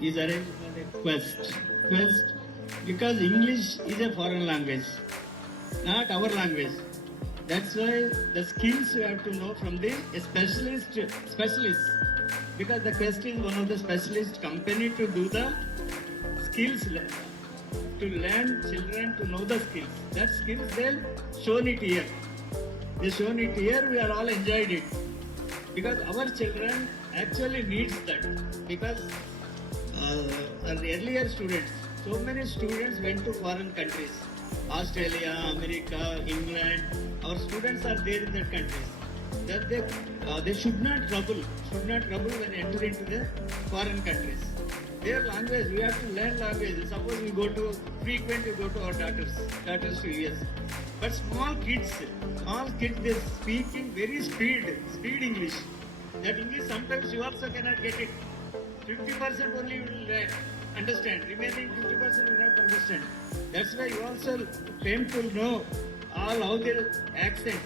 is arranged for a quest. Quest because English is a foreign language, not our language. That's why the skills you have to know from the specialists. Because the quest is one of the specialist company to do the skills, to learn children to know the skills. That skills they'll shown it here. They shown it here. We are all enjoyed it because our children actually needs that. Because our earlier students, so many students went to foreign countries, Australia, America, England. Our students are there in that countries. That they should not trouble when entering into the foreign countries. Their language, we have to learn language. Suppose we frequently go to our daughters to US. But small kids, they speaking very speed English. That English sometimes you also cannot get it. 50% only you will understand. Remaining 50% you will not understand. That's why you also came to know all how their accent.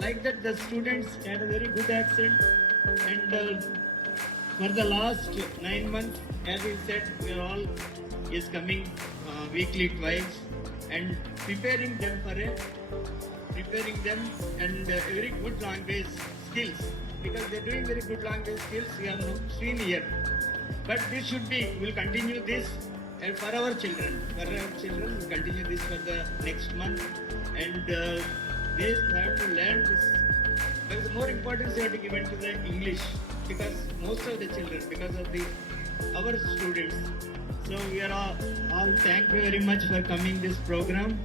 Like that, the students had a very good accent, and for the last 9 months, as we said, we are all is coming weekly twice and preparing them and very good language skills, because they're doing very good language skills. We have seen here, but this should be. We'll continue this. And for our children, we'll continue this for the next month, and they have to learn this. But the more importance you have to give it to the English, because most of the children, because of our students. So we are all thank you very much for coming this program.